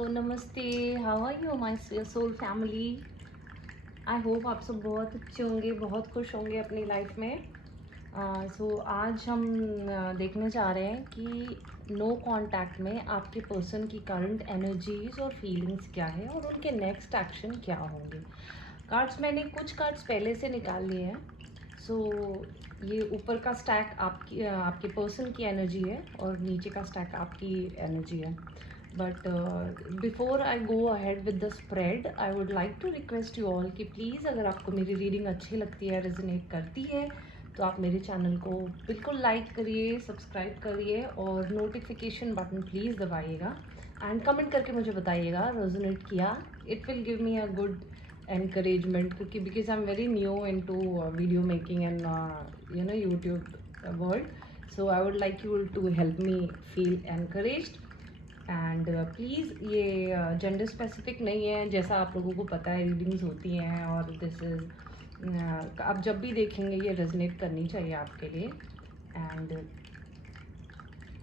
नमस्ते, how are you my soul family. I hope आप सब बहुत अच्छे होंगे, बहुत खुश होंगे अपनी लाइफ में। आज हम देखने जा रहे हैं कि नो कांटेक्ट में आपके पर्सन की करंट एनर्जीज और फीलिंग्स क्या है और उनके नेक्स्ट एक्शन क्या होंगे। कार्ड्स मैंने कुछ कार्ड्स पहले से निकाल लिए हैं। ये ऊपर का स्टैक आपके पर्सन की एनर्जी है और नीचे का स्टैक आपकी एनर्जी है। But before I go ahead with the spread, I would like to request you all कि प्लीज़ अगर आपको मेरी रीडिंग अच्छी लगती है, रेजोनेट करती है, तो आप मेरे चैनल को बिल्कुल लाइक करिए, सब्सक्राइब करिए और नोटिफिकेशन बटन प्लीज़ दबाइएगा एंड कमेंट करके मुझे बताइएगा रेजोनेट किया। It will give me a good encouragement, क्योंकि because I'm very new into video making and YouTube world, so I would like you to help me feel encouraged and please ये gender specific नहीं है, जैसा आप लोगों को पता है रीडिंग्स होती हैं और दिस इज़ आप जब भी देखेंगे ये रेजनेट करनी चाहिए आपके लिए। And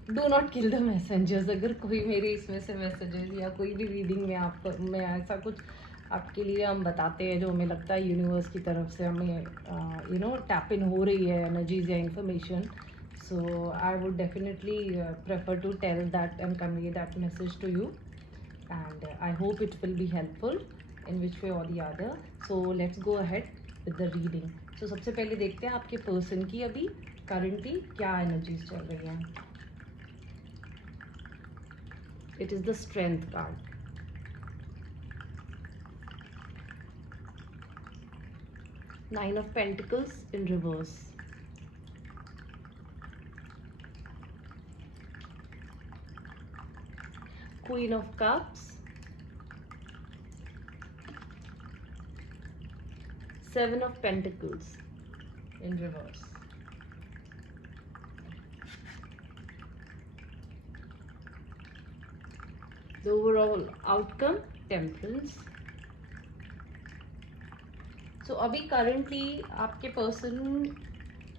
do not kill the messengers. अगर कोई मेरे इसमें से मैसेजेस या कोई भी रीडिंग में आप मैं ऐसा कुछ आपके लिए हम बताते हैं जो हमें लगता है यूनिवर्स की तरफ से हमें टैप इन हो रही है एनर्जीज या information, so I would definitely prefer to tell that and convey that message to you, and I hope it will be helpful in which way or the other. So let's go ahead with the reading. So सबसे पहले देखते हैं आपके person की अभी currently क्या energies चल रही हैं. It is the strength card. Nine of Pentacles in reverse. Queen of Cups. Seven of Pentacles in reverse. The overall outcome, Temperance. So अभी करंटली आपके पर्सन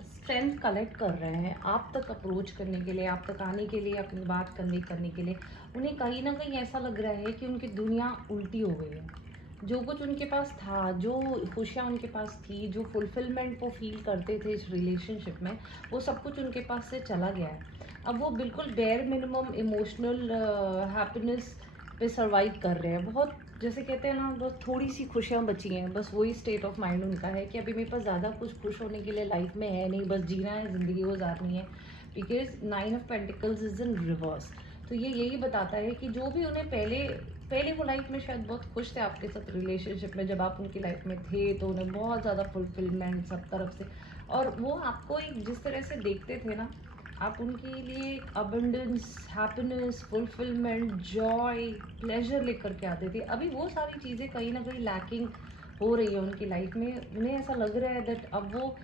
स्ट्रेंथ कलेक्ट कर रहे हैं आप तक अप्रोच करने के लिए, आप तक आने के लिए, अपनी बात कन्वे करने के लिए। उन्हें कहीं ना कहीं ऐसा लग रहा है कि उनकी दुनिया उल्टी हो गई है। जो कुछ उनके पास था, जो खुशियाँ उनके पास थी, जो फुलफिलमेंट वो फील करते थे इस रिलेशनशिप में, वो सब कुछ उनके पास से चला गया है। अब वो बिल्कुल बेयर मिनिमम इमोशनल हैप्पीनेस पे सर्वाइव कर रहे हैं। बहुत जैसे कहते हैं ना, बस थोड़ी सी खुशियाँ बची हैं, बस वही स्टेट ऑफ माइंड उनका है कि अभी मेरे पास ज़्यादा कुछ खुश होने के लिए लाइफ में है नहीं, बस जीना है, ज़िंदगी गुजारनी है। Because nine of pentacles is in reverse. तो ये यही बताता है कि जो भी उन्हें पहले पहले वो लाइफ में शायद बहुत खुश थे आपके साथ रिलेशनशिप में, जब आप उनकी लाइफ में थे तो उन्हें बहुत ज़्यादा फुलफिलमेंट सब तरफ से, और वो आपको एक जिस तरह से देखते थे ना, आप उनके लिए abundance, happiness, fulfilment, Joy, pleasure लेकर के आते थे। अभी वो सारी चीज़ें कहीं ना कहीं लैकिंग हो रही है उनकी लाइफ में। उन्हें ऐसा लग रहा है दैट अब वो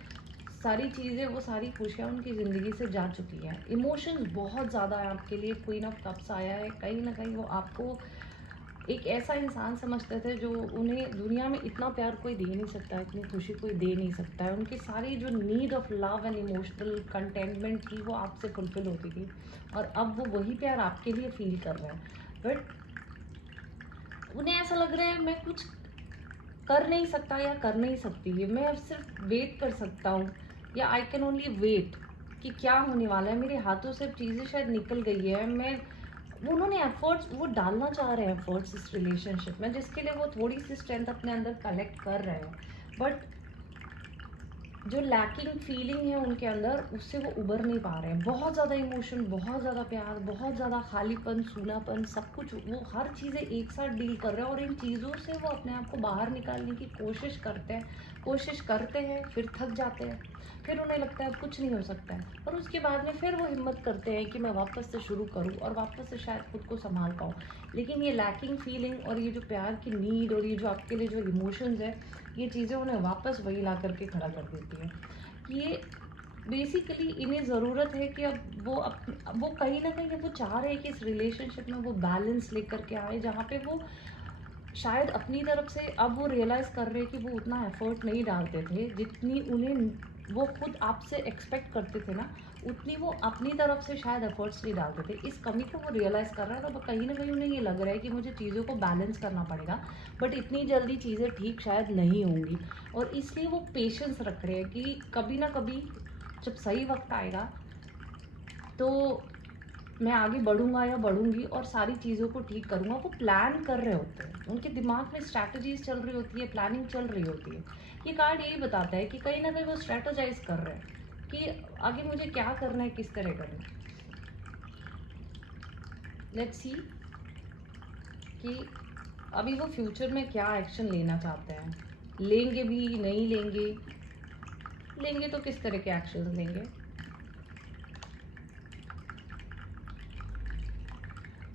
सारी चीज़ें, वो सारी खुशियाँ उनकी ज़िंदगी से जा चुकी हैं। इमोशंस बहुत ज़्यादा है आपके लिए। क्वीन ऑफ कप्स आया है, कहीं ना कहीं वो आपको एक ऐसा इंसान समझते थे जो उन्हें दुनिया में इतना प्यार कोई दे नहीं सकता, इतनी खुशी कोई दे नहीं सकता है। उनकी सारी जो need of love and emotional contentment थी वो आपसे फुलफिल होती थी, और अब वो वही प्यार आपके लिए फील कर रहे हैं। बट उन्हें ऐसा लग रहा है मैं कुछ कर नहीं सकता या कर नहीं सकती है, मैं अब सिर्फ वेट कर सकता हूँ, या आई कैन ओनली वेट कि क्या होने वाला है। मेरे हाथों से चीज़ें शायद निकल गई है, मैं उन्होंने एफर्ट्स वो डालना चाह रहे हैं एफर्ट्स इस रिलेशनशिप में, जिसके लिए वो थोड़ी सी स्ट्रेंथ अपने अंदर कलेक्ट कर रहे हैं। बट जो लैकिंग फीलिंग है उनके अंदर, उससे वो उबर नहीं पा रहे हैं। बहुत ज़्यादा इमोशन, बहुत ज़्यादा प्यार, बहुत ज़्यादा खालीपन, सूनापन, सब कुछ वो हर चीज़ें एक साथ डील कर रहे हैं, और इन चीज़ों से वो अपने आप को बाहर निकालने की कोशिश करते हैं, फिर थक जाते हैं, फिर उन्हें लगता है अब कुछ नहीं हो सकता है, और उसके बाद में फिर वो हिम्मत करते हैं कि मैं वापस से शुरू करूँ और वापस से शायद खुद को संभाल पाऊँ। लेकिन ये लैकिंग फीलिंग और ये जो प्यार की नीड और ये जो आपके लिए जो इमोशंस है, ये चीज़ें उन्हें वापस वही ला करके खड़ा कर देती हैं। ये बेसिकली इन्हें ज़रूरत है कि अब वो कहीं ना कहीं वो चाह रहे हैं कि इस रिलेशनशिप में वो बैलेंस लेकर के आए, जहाँ पे वो शायद अपनी तरफ से अब वो रियलाइज़ कर रहे हैं कि वो उतना एफर्ट नहीं डालते थे जितनी उन्हें वो खुद आपसे एक्सपेक्ट करते थे ना, उतनी वो अपनी तरफ से शायद एफर्ट्स नहीं डालते थे। इस कमी को वो रियलाइज़ कर रहा है, तो कहीं ना कहीं उन्हें ये लग रहा है कि मुझे चीज़ों को बैलेंस करना पड़ेगा, बट इतनी जल्दी चीज़ें ठीक शायद नहीं होंगी। और इसलिए वो पेशेंस रख रहे हैं कि कभी ना कभी जब सही वक्त आएगा तो मैं आगे बढ़ूंगा या बढ़ूंगी और सारी चीज़ों को ठीक करूंगा। वो प्लान कर रहे होते हैं, उनके दिमाग में स्ट्रैटेजीज चल रही होती है, प्लानिंग चल रही होती है। ये कार्ड यही बताता है कि कहीं ना कहीं वो स्ट्रैटेजाइज कर रहे हैं कि आगे मुझे क्या करना है, किस तरह करना है। लेट्स सी कि अभी वो फ्यूचर में क्या एक्शन लेना चाहते हैं, लेंगे भी नहीं लेंगे, लेंगे तो किस तरह के एक्शन लेंगे।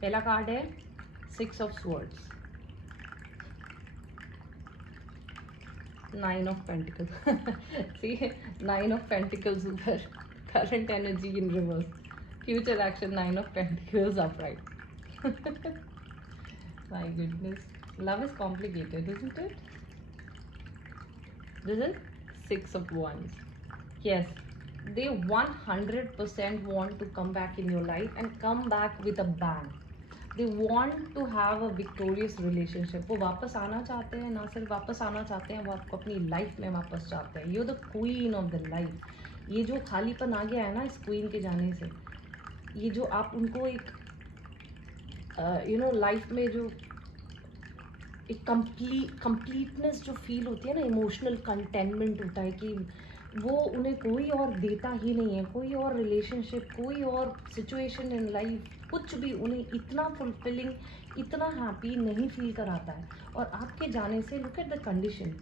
पहला कार्ड है 6 of swords, 9 of pentacles. See 9 of pentacles ऊपर, current energy in reverse, future action 9 of pentacles upright. My goodness, love is complicated, isn't it? This is 6 of wands. Yes, they 100% want to come back in your life and come back with a bang. They want to have a victorious relationship. वो वापस आना चाहते हैं, ना सिर्फ वापस आना चाहते हैं, वो आपको अपनी लाइफ में वापस चाहते हैं। You're the queen of the life. ये जो खालीपन आ गया है ना इस क्वीन के जाने से, ये जो आप उनको एक लाइफ में जो एक कंप्लीटनेस जो फील होती है ना, इमोशनल कंटेनमेंट होता है कि वो उन्हें कोई और देता ही नहीं है, कोई और रिलेशनशिप, कोई और सिचुएशन इन लाइफ, कुछ भी उन्हें इतना फुलफिलिंग, इतना हैप्पी नहीं फील कराता है। और आपके जाने से लुक एट द कंडीशन,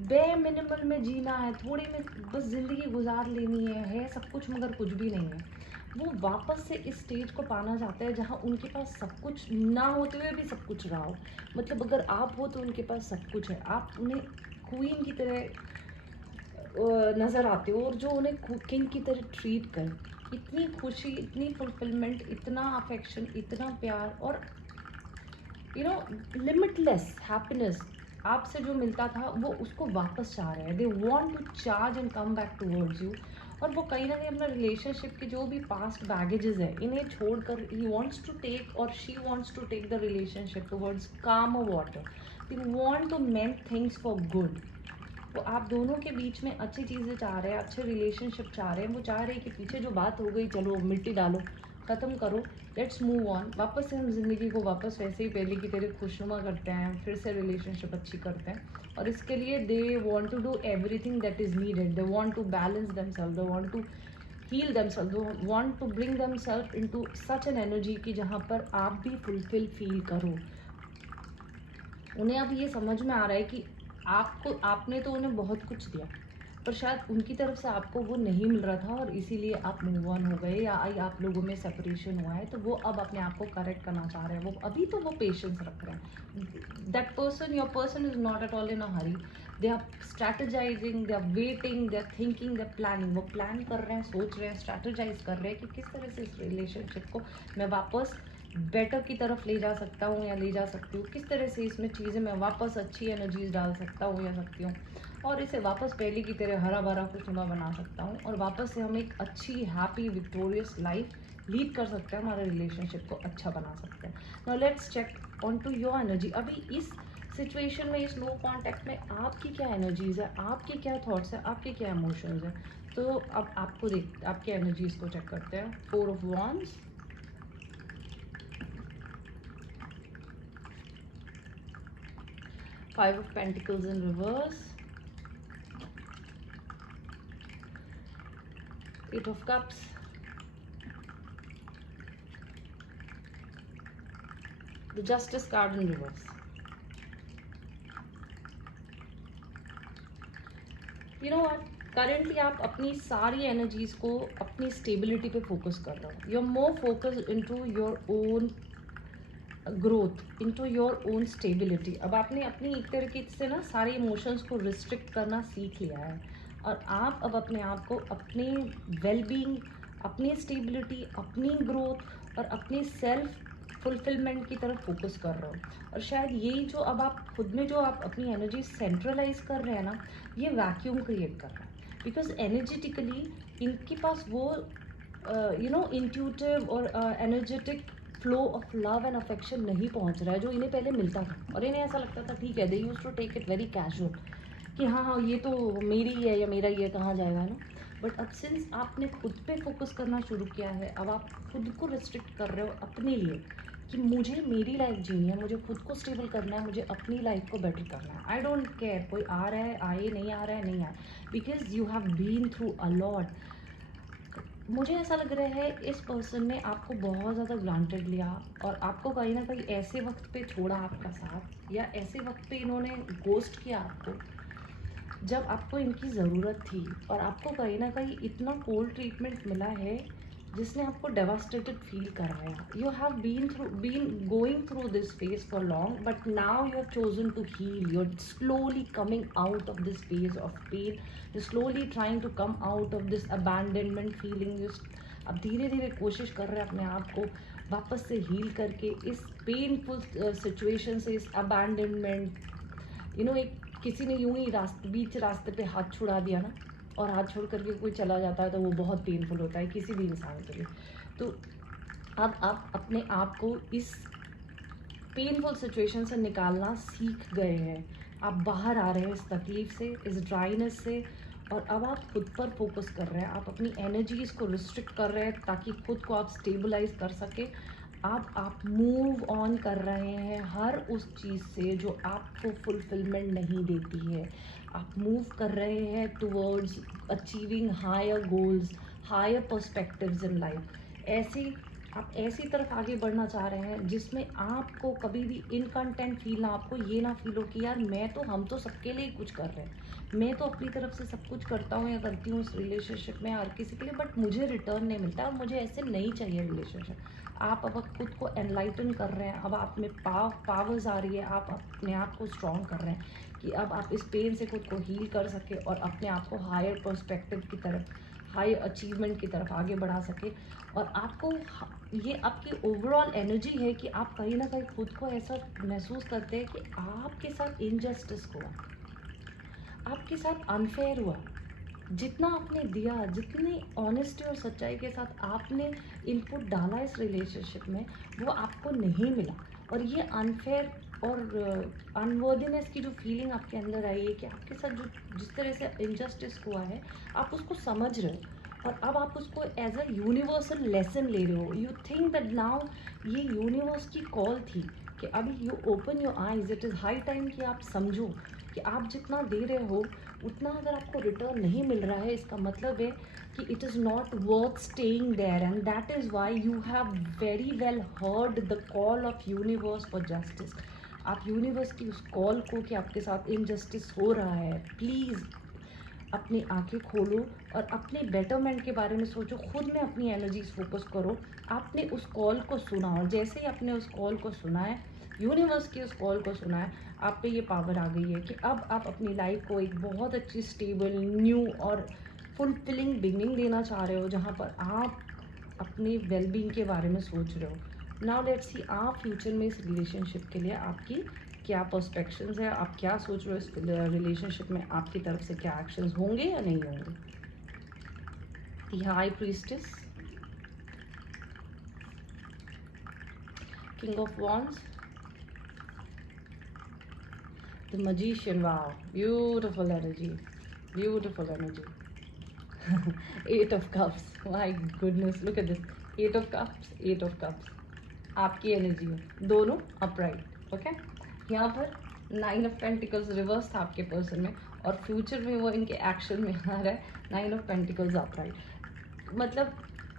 बे मिनिमल में जीना है, थोड़ी में बस ज़िंदगी गुजार लेनी है सब कुछ मगर कुछ भी नहीं है। वो वापस से इस स्टेज को पाना चाहते हैं जहाँ उनके पास सब कुछ ना होते हुए भी सब कुछ रहा हो। मतलब अगर आप हो तो उनके पास सब कुछ है, आप उन्हें क्वीन की तरह नज़र आते हो और जो उन्हें किंग की तरह ट्रीट कर, इतनी खुशी, इतनी फुलफिलमेंट, इतना अफेक्शन, इतना प्यार और लिमिटलेस हैप्पीनेस आपसे जो मिलता था वो उसको वापस चाह रहे हैं। They want to charge and come back towards you. और वो कहीं ना कहीं अपना रिलेशनशिप के जो भी पास्ट बैगेजेस है इन्हें छोड़कर ही वॉन्ट्स टू टेक और she wants to take the relationship towards calm water. They want to make things for good. वो आप दोनों के बीच में अच्छी चीज़ें चाह रहे हैं, अच्छे रिलेशनशिप चाह रहे हैं। वो चाह रहे हैं कि पीछे जो बात हो गई चलो मिट्टी डालो, ख़त्म करो, लेट्स मूव ऑन। वापस से हम ज़िंदगी को वापस वैसे ही पहले की तरह खुशनुमा करते हैं, फिर से रिलेशनशिप अच्छी करते हैं। और इसके लिए they want to do everything that is needed. They want to balance themselves, they want to heal themselves, they want to bring themselves into such an energy कि जहाँ पर आप भी फुलफिल फील करो। उन्हें अब ये समझ में आ रहा है कि आपने तो उन्हें बहुत कुछ दिया, पर शायद उनकी तरफ से आपको वो नहीं मिल रहा था और इसीलिए आप मूव ऑन हो गए या आप लोगों में सेपरेशन हुआ है। तो वो अब अपने आप को करेक्ट करना चाह रहे हैं। वो अभी तो वो पेशेंस रख रहे हैं। That person, your person is not at all in a hurry. They are strategizing, they are waiting, they are thinking, they are planning. वो प्लान कर रहे हैं, सोच रहे हैं, स्ट्रैटेजाइज कर रहे हैं कि किस तरह से इस रिलेशनशिप को मैं वापस बेटर की तरफ ले जा सकता हूँ या ले जा सकती हूँ, किस तरह से इसमें चीज़ें मैं वापस अच्छी एनर्जीज डाल सकता हूँ या सकती हूँ और इसे वापस पहले की तरह हरा भरा खुशनुमा बना सकता हूँ और वापस से हम एक अच्छी हैप्पी विक्टोरियस लाइफ लीड कर सकते हैं, हमारे रिलेशनशिप को अच्छा बना सकते हैं। Now let's check on to your energy. अभी इस सिचुएशन में, इस नो कॉन्टैक्ट में आपकी क्या एनर्जीज है, आपके क्या थॉट्स है, आपके क्या इमोशंस है। तो अब आपको आपके एनर्जीज को चेक करते हैं। 4 of wands, 5 of Pentacles in reverse, 8 of Cups, the Justice card in reverse. You know what? Currently आप अपनी सारी एनर्जीज को अपनी स्टेबिलिटी पे फोकस कर रहे हो। You are more focus into your own growth, into your own stability. अब आपने अपनी एक तरीके से ना सारे इमोशंस को रिस्ट्रिक्ट करना सीख लिया है और आप अब अपने आप को अपने वेलबींग, अपनी स्टेबिलिटी, अपनी ग्रोथ और अपनी सेल्फ फुलफिलमेंट की तरफ फोकस कर रहे हो। और शायद यही जो अब आप खुद में जो आप अपनी एनर्जी सेंट्रलाइज कर रहे हैं ना, ये वैक्यूम क्रिएट कर रहा है। बिकॉज एनर्जेटिकली इनके पास वो इंट्यूटिव और energetic flow of love and affection नहीं पहुंच रहा है जो इन्हें पहले मिलता था, और इन्हें ऐसा लगता था ठीक है, they use to take it very casual कि हाँ हाँ ये तो मेरी ही है या मेरा ही है, कहाँ जाएगा ना। बट अब सिंस आपने खुद पे फोकस करना शुरू किया है, अब आप खुद को रिस्ट्रिक्ट कर रहे हो अपने लिए कि मुझे मेरी लाइफ जीनी है, मुझे खुद को स्टेबल करना है, मुझे अपनी लाइफ को बेटर करना है। आई डोंट केयर कोई आ रहा है आए, नहीं आ रहा है नहीं आए, because you have been through a lot. मुझे ऐसा लग रहा है इस पर्सन ने आपको बहुत ज़्यादा ग्रांटेड लिया और आपको कहीं ना कहीं ऐसे वक्त पे छोड़ा आपका साथ, या ऐसे वक्त पे इन्होंने गोस्ट किया आपको जब आपको इनकी ज़रूरत थी, और आपको कहीं ना कहीं इतना कोल्ड ट्रीटमेंट मिला है जिसने आपको डेवास्टेटेड फील कराया। You have been going through this phase for long, but now you have chosen to heal, you are slowly coming out of this phase of pain, you slowly trying to come out of this abandonment feeling. You अब धीरे धीरे कोशिश कर रहे हैं अपने आप को वापस से हील करके इस पेनफुल सिचुएशन से, इस अबैंडनमेंट, एक किसी ने यूं ही बीच रास्ते पे हाथ छुड़ा दिया ना, और हाथ छोड़ करके कोई चला जाता है तो वो बहुत पेनफुल होता है किसी भी इंसान के लिए। तो अब आप अपने आप को इस पेनफुल सिचुएशन से निकालना सीख गए हैं, आप बाहर आ रहे हैं इस तकलीफ से, इस ड्राइनेस से, और अब आप खुद पर फोकस कर रहे हैं, आप अपनी एनर्जीज को रिस्ट्रिक्ट कर रहे हैं ताकि खुद को आप स्टेबलाइज कर सके। अब आप मूव ऑन कर रहे हैं हर उस चीज़ से जो आपको फुलफिलमेंट नहीं देती है। आप मूव कर रहे हैं towards achieving higher goals, higher perspectives in life. ऐसी आप ऐसी तरफ आगे बढ़ना चाह रहे हैं जिसमें आपको कभी भी इनकंटेंट फील ना, आपको ये ना फील हो कि यार हम तो सबके लिए ही कुछ कर रहे हैं, मैं तो अपनी तरफ से सब कुछ करता हूँ या करती हूँ इस रिलेशनशिप में हर किसी के लिए, बट मुझे रिटर्न नहीं मिलता और मुझे ऐसे नहीं चाहिए रिलेशनशिप। आप अब खुद को एनलाइटन कर रहे हैं, अब आप में पावर्स आ रही है, आप अपने आप को स्ट्रॉन्ग कर रहे हैं कि अब आप इस पेन से खुद को हील कर सके और अपने आप को हायर पर्सपेक्टिव की तरफ, हायर अचीवमेंट की तरफ आगे बढ़ा सके। और आपको ये आपकी ओवरऑल एनर्जी है कि आप कहीं ना कहीं खुद को ऐसा महसूस करते हैं कि आपके साथ इनजस्टिस हुआ, आपके साथ अनफेयर हुआ, जितना आपने दिया, जितनी ऑनेस्टी और सच्चाई के साथ आपने इनपुट डाला इस रिलेशनशिप में, वो आपको नहीं मिला। और ये अनफेयर और अनवर्दीनेस की जो फीलिंग आपके अंदर आई है कि आपके साथ जो जिस तरह से इनजस्टिस हुआ है, आप उसको समझ रहे हो और अब आप उसको एज अ यूनिवर्सल लेसन ले रहे हो। यू थिंक दैट नाउ ये यूनिवर्स की कॉल थी कि अभी you open your eyes, it is high time कि आप समझो कि आप जितना दे रहे हो उतना अगर आपको रिटर्न नहीं मिल रहा है, इसका मतलब है कि it is not worth staying there, and that is why you have very well heard the call of universe for justice. आप यूनिवर्स की उस कॉल को कि आपके साथ इनजस्टिस हो रहा है, प्लीज़ अपनी आंखें खोलो और अपने बेटरमेंट के बारे में सोचो, खुद में अपनी एनर्जीज फोकस करो। आपने उस कॉल को सुना और जैसे ही आपने उस कॉल को सुना है, यूनिवर्स की उस कॉल को सुना है, आप पे ये पावर आ गई है कि अब आप अपनी लाइफ को एक बहुत अच्छी स्टेबल न्यू और फुलफिलिंग बिगनिंग देना चाह रहे हो, जहाँ पर आप अपने वेलबींग के बारे में सोच रहे हो। नाउ लेट्स सी आप फ्यूचर में इस रिलेशनशिप के लिए आपकी क्या पर्सपेक्शंस है, आप क्या सोच रहे हो इस रिलेशनशिप में, आपकी तरफ से क्या एक्शंस होंगे या नहीं होंगे। The high priestess, king of wands, the magician, wow beautiful energy, beautiful energy. Eight of cups, my goodness, look at this, eight of cups, eight of cups, आपकी एनर्जी है, दोनों अपराइट। ओके, यहाँ पर nine of pentacles reverse था आपके person में, और future में वो इनके एक्शन में आ रहा है नाइन ऑफ पेंटिकल्स अपराइट। मतलब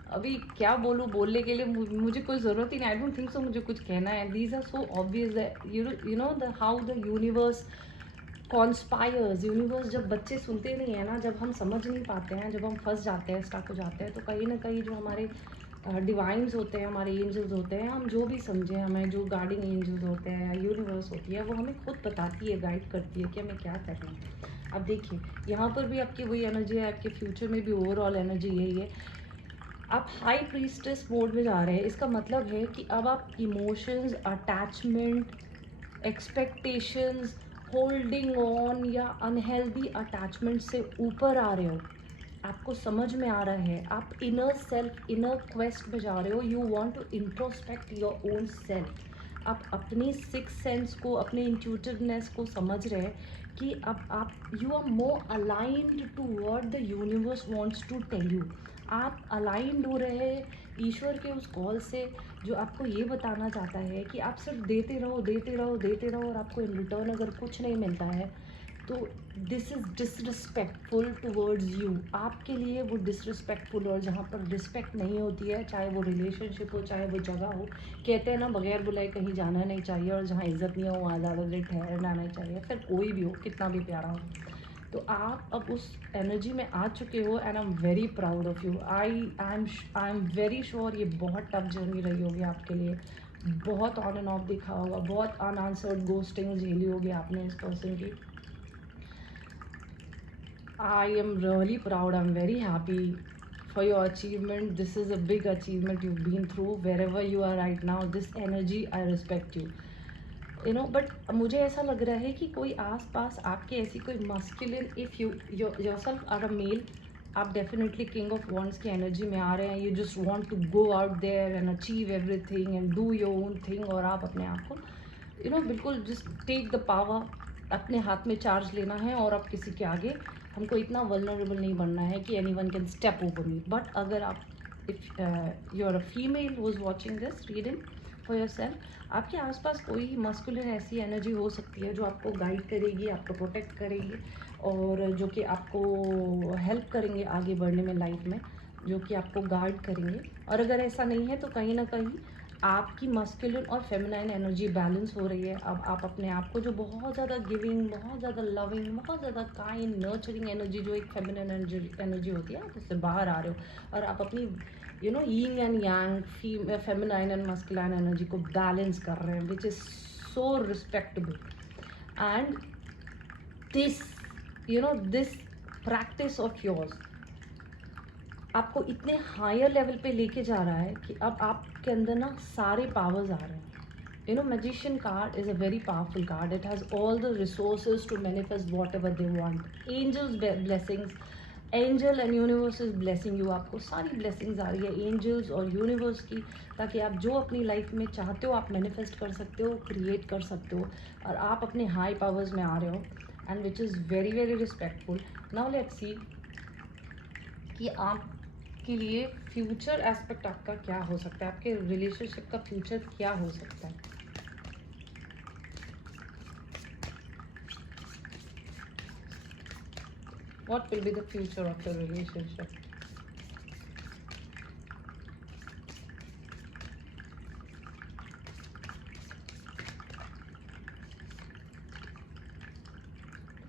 अभी क्या बोलूँ, बोलने के लिए मुझे कोई ज़रूरत ही नहीं, आई डोंट थिंक सो मुझे कुछ कहना है। These are so obvious, you know the how the universe conspires. Universe जब बच्चे सुनते नहीं है ना, जब हम समझ नहीं पाते हैं, जब हम फंस जाते हैं, स्टक हो जाते हैं, तो कहीं ना कहीं जो हमारे डिवाइंस होते हैं, हमारे एंजल्स होते हैं, हम जो भी समझें, हमें जो गार्डिंग एंजल्स होते हैं या यूनिवर्स होती है, वो हमें खुद बताती है, गाइड करती है कि हमें क्या करना है। अब देखिए यहाँ पर भी आपकी वही एनर्जी है, आपके फ्यूचर में भी ओवरऑल एनर्जी यही है। आप हाई प्रीस्टेस मोड में जा रहे हैं, इसका मतलब है कि अब आप emotions, attachment, expectations holding on या अनहेल्दी अटैचमेंट से ऊपर आ रहे हो, आपको समझ में आ रहा है, आप इनर सेल्फ, इनर क्वेस्ट में जा रहे हो, you want to introspect your own self. आप अपनी सिक्स सेंस को, अपने इंट्यूटिवनेस को समझ रहे हैं कि अब आप you are more aligned to what the universe wants to tell you. आप अलाइंड हो रहे हैं ईश्वर के उस कॉल से जो आपको ये बताना चाहता है कि आप सिर्फ देते रहो, देते रहो, देते रहो, और आपको इन रिटर्न अगर कुछ नहीं मिलता है तो this is disrespectful towards you. आपके लिए वो डिसरिस्पेक्टफुल, और जहाँ पर रिस्पेक्ट नहीं होती है, चाहे वो रिलेशनशिप हो, चाहे वो जगह हो, कहते हैं ना बगैर बुलाए कहीं जाना नहीं चाहिए, और जहाँ इज्जत नहीं हो वहाँ ज़्यादा देर ठहरना नहीं चाहिए, फिर कोई भी हो, कितना भी प्यारा हो। तो आप अब उस एनर्जी में आ चुके हो, and I am very proud of you. I am very sure ये बहुत टफ जर्नी रही होगी आपके लिए, बहुत ऑन एंड ऑफ दिखा होगा, बहुत अनआंसर्ड गोस्टिंग झेली होगी आपने इस पर्सन की। I am really proud. I'm very happy for your achievement. This is a big achievement you've been through. Wherever you are right now, this energy, I respect you. You know, but मुझे ऐसा लग रहा है कि कोई आस-पास आपके ऐसी कोई masculine, if you yourself are a male, आप definitely king of wands की energy में आ रहे हैं. You just want to go out there and achieve everything and do your own thing, और आप अपने आप को बिल्कुल just take the power, अपने हाथ में चार्ज लेना है, और आप किसी के आगे हमको इतना वल्नरेबल नहीं बनना है कि anyone can step over me. But अगर आप, if you are a female who is watching this reading for yourself, आपके आसपास कोई मस्कुलिन ऐसी एनर्जी हो सकती है जो आपको गाइड करेगी, आपको प्रोटेक्ट करेगी, और जो कि आपको हेल्प करेंगे आगे बढ़ने में लाइफ में, जो कि आपको गाइड करेंगे। और अगर ऐसा नहीं है तो कहीं ना कहीं आपकी मस्कुलिन और फेमिनाइन एनर्जी बैलेंस हो रही है। अब आप अपने आप को जो बहुत ज़्यादा गिविंग, बहुत ज़्यादा लविंग, बहुत ज़्यादा काइंड नर्चरिंग एनर्जी जो एक फेमिनाइन एनर्जी होती है, आप उससे बाहर आ रहे हो, और आप अपनी yin and yang, feminine and masculine energy को बैलेंस कर रहे हैं, which is so respectable. And this this practice of yours आपको इतने हायर लेवल पे लेके जा रहा है कि अब आपके अंदर ना सारे पावर्स आ रहे हैं। Magician card is a very powerful card. It has all the resources to manifest whatever they want. Angels blessings, angel and universe is blessing you. आपको सारी ब्लेसिंग्स आ रही है एंजल्स और यूनिवर्स की, ताकि आप जो अपनी लाइफ में चाहते हो आप मैनिफेस्ट कर सकते हो, क्रिएट कर सकते हो, और आप अपने हाई पावर्स में आ रहे हो, and which is very very respectful. Now let's see कि आप के लिए फ्यूचर एस्पेक्ट आपका क्या हो सकता है, आपके रिलेशनशिप का फ्यूचर क्या हो सकता है. What will be the future of your relationship?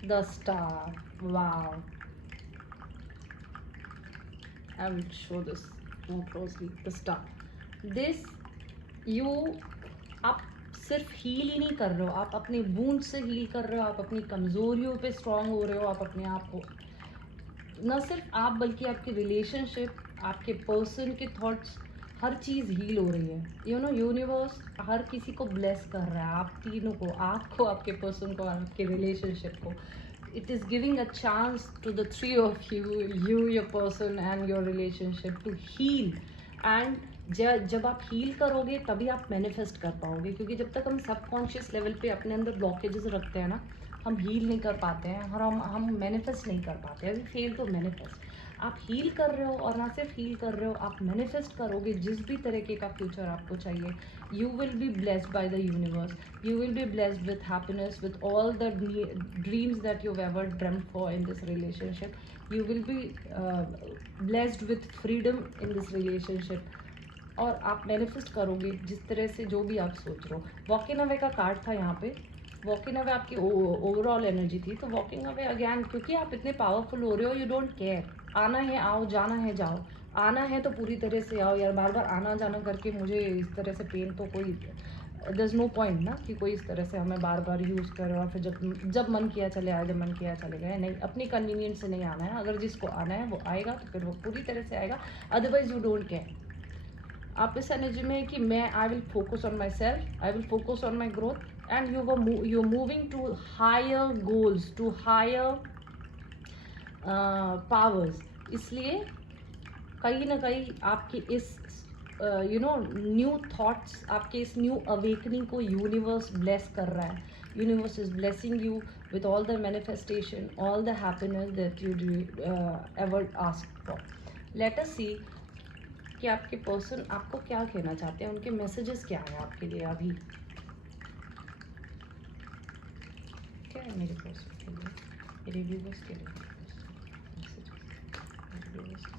The Star. Wow. I will show this more closely. The Star. This you, आप सिर्फ हील ही नहीं कर रहे हो, आप अपने वूंड से हील कर रहे हो, आप अपनी कमज़ोरियों पे स्ट्रांग हो रहे हो, आप अपने आप को, न सिर्फ आप बल्कि आपके रिलेशनशिप, आपके पर्सन के थॉट्स, हर चीज़ हील हो रही है. यूनिवर्स हर किसी को ब्लेस कर रहा है, आप तीनों को, आपको, आपके पर्सन को, आपके रिलेशनशिप को. It is giving a chance to the three of you, your person and your relationship to heal. And जब आप हील करोगे तभी आप मैनिफेस्ट कर पाओगे, क्योंकि जब तक हम सबकॉन्शियस लेवल पे अपने अंदर ब्लॉकेजेस रखते हैं ना, हम हील नहीं कर पाते हैं, और हम मैनिफेस्ट नहीं कर पाते हैं. We fail to manifest. आप हील कर रहे हो, और ना सिर्फ हील कर रहे हो, आप मैनिफेस्ट करोगे जिस भी तरीके का फ्यूचर आपको चाहिए. You will be blessed by the universe. You will be blessed with happiness, with all the dreams that you ever dream for in this relationship. You will be blessed with freedom in this relationship, और आप manifest करोगे जिस तरह से जो भी आप सोच रहे हो. वॉकिंग अवे का कार्ड था यहाँ पे. वॉकिंग अवे आपकी ओवरऑल एनर्जी थी, तो वॉकिंग अवे अगैन, क्योंकि आप इतने पावरफुल हो रहे हो, यू डोंट केयर. आना है आओ, जाना है जाओ. आना है तो पूरी तरह से आओ यार. बार बार आना जाना करके मुझे इस तरह से पेन, तो कोई देयर इज़ नो पॉइंट ना, कि कोई इस तरह से हमें बार बार यूज़ करे, और फिर जब मन किया चले आए, जब मन किया चले गए. नहीं, अपनी कन्वीनियंस से नहीं आना है. अगर जिसको आना है वो आएगा, तो फिर वो पूरी तरह से आएगा, अदरवाइज यू डोंट केयर. आप इस एनर्जी में कि मैं I will focus on myself, I will focus on my growth and you moving to higher goals, to higher powers. इसलिए कहीं ना कहीं आपकी इस न्यू थॉट्स, आपके इस न्यू अवेकनिंग को यूनिवर्स ब्लेस कर रहा है। Universe is blessing you with all the manifestation, all the happiness that you ever ask for. Let us see कि आपके पर्सन आपको क्या कहना चाहते हैं, उनके मैसेजेस क्या हैं आपके लिए अभी। क्या है मेरे पर्सन के लिए, मेरे व्यूवर्स के लिए messages?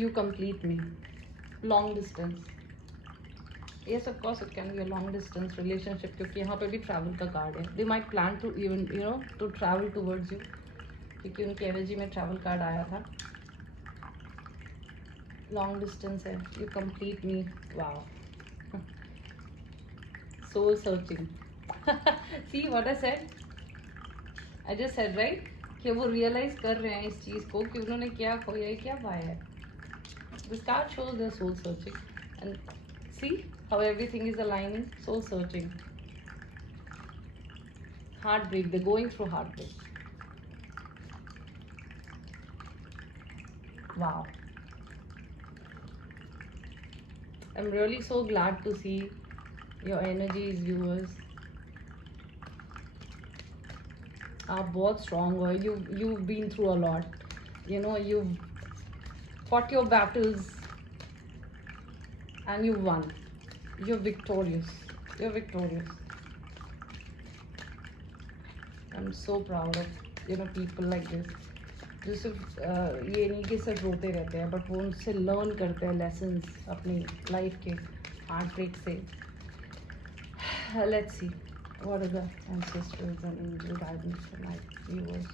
You complete me. Long distance. Yes, of course it can be a long distance relationship, क्योंकि यहाँ पे भी travel का कार्ड है. They might plan to even to travel towards you, क्योंकि उनकी एनर्जी में travel कार्ड आया था. Long distance है. You complete me. Wow. Soul searching. See what I said? I just said right कि वो realize कर रहे हैं इस चीज़ को कि उन्होंने क्या खोया है, क्या पाया है. This card shows their soul searching, and see how everything is aligning. Soul searching, heartbreak. They're going through heartbreak. Wow. I'm really so glad to see your energies, viewers. आप बहुत strong हो. You've been through a lot. You've fought your battles and you won. You're victorious. You're victorious. I'm so proud of people like this. जो सिर्फ ये नहीं कि सिर्फ रोते रहते हैं, बट वो उनसे लर्न करते हैं लेसन्स अपनी लाइफ के हार्ट ब्रेक से. Let's see what are the ancestors and angel guidance for my viewers.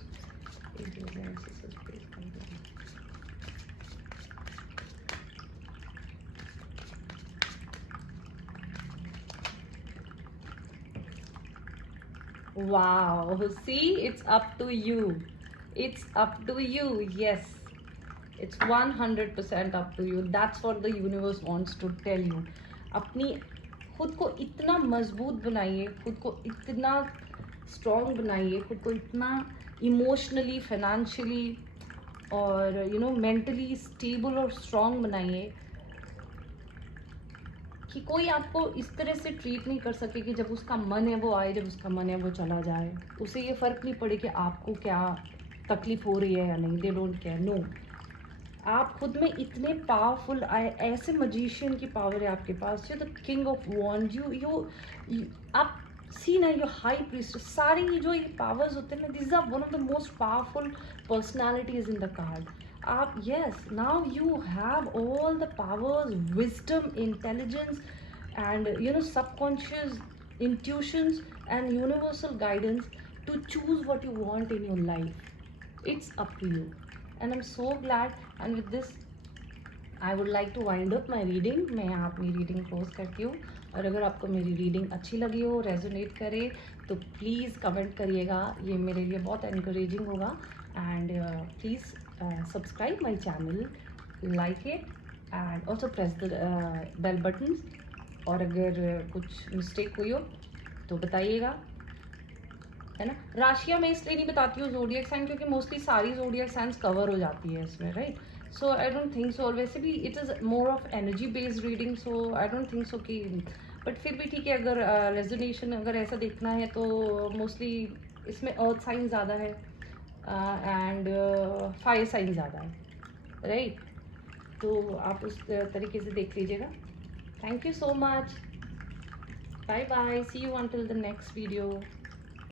Wow, see, it's up to you. It's up to you. Yes, it's 100% up to you. That's what the universe wants to tell you. अपनी खुद को इतना मजबूत बनाइए, खुद को इतना strong बनाइए, खुद को इतना इमोशनली, फाइनेंशियली और मेंटली स्टेबल और स्ट्रॉन्ग बनाइए कि कोई आपको इस तरह से ट्रीट नहीं कर सके कि जब उसका मन है वो आए, जब उसका मन है वो चला जाए. उसे ये फ़र्क नहीं पड़े कि आपको क्या तकलीफ़ हो रही है या नहीं. They don't care. नो, आप खुद में इतने पावरफुल, ऐसे मजिशियन की पावर है आपके पास. You the king of wand. You आप सी ना, योर हाई प्रीस्ट. सारे ये जो ये पावर्स होते हैं ना, this are one of the most powerful personalities in the card. Yes, now you have all the powers, wisdom, intelligence, and subconscious intuitions and universal guidance to choose what you want in your life. It's up to you, and I'm so glad. And with this I would like to wind up my reading. मैं यहाँ अपनी reading close करती हूँ. और अगर आपको मेरी reading अच्छी लगी हो, रेजोनेट करे, तो प्लीज़ कमेंट करिएगा. ये मेरे लिए बहुत एनकरेजिंग होगा. And please subscribe my channel, like it, and also press the bell buttons. और अगर कुछ मिस्टेक हुई हो तो बताइएगा, है ना. राशियाँ मैं इसलिए नहीं बताती हूँ ज़ोडिएक साइन, क्योंकि मोस्टली सारी ज़ोडिएक साइंस कवर हो जाती है इसमें, right. So I don't think so. और वैसे भी it is more of energy based reading, so I don't think so कि, बट फिर भी ठीक है. अगर रेजोनेशन अगर ऐसा देखना है तो मोस्टली इसमें अर्थ साइन ज़्यादा है एंड फायर साइन ज़्यादा है, राइट. तो आप उस तरीके से देख लीजिएगा. Thank you so much. Bye bye. See you until the next video.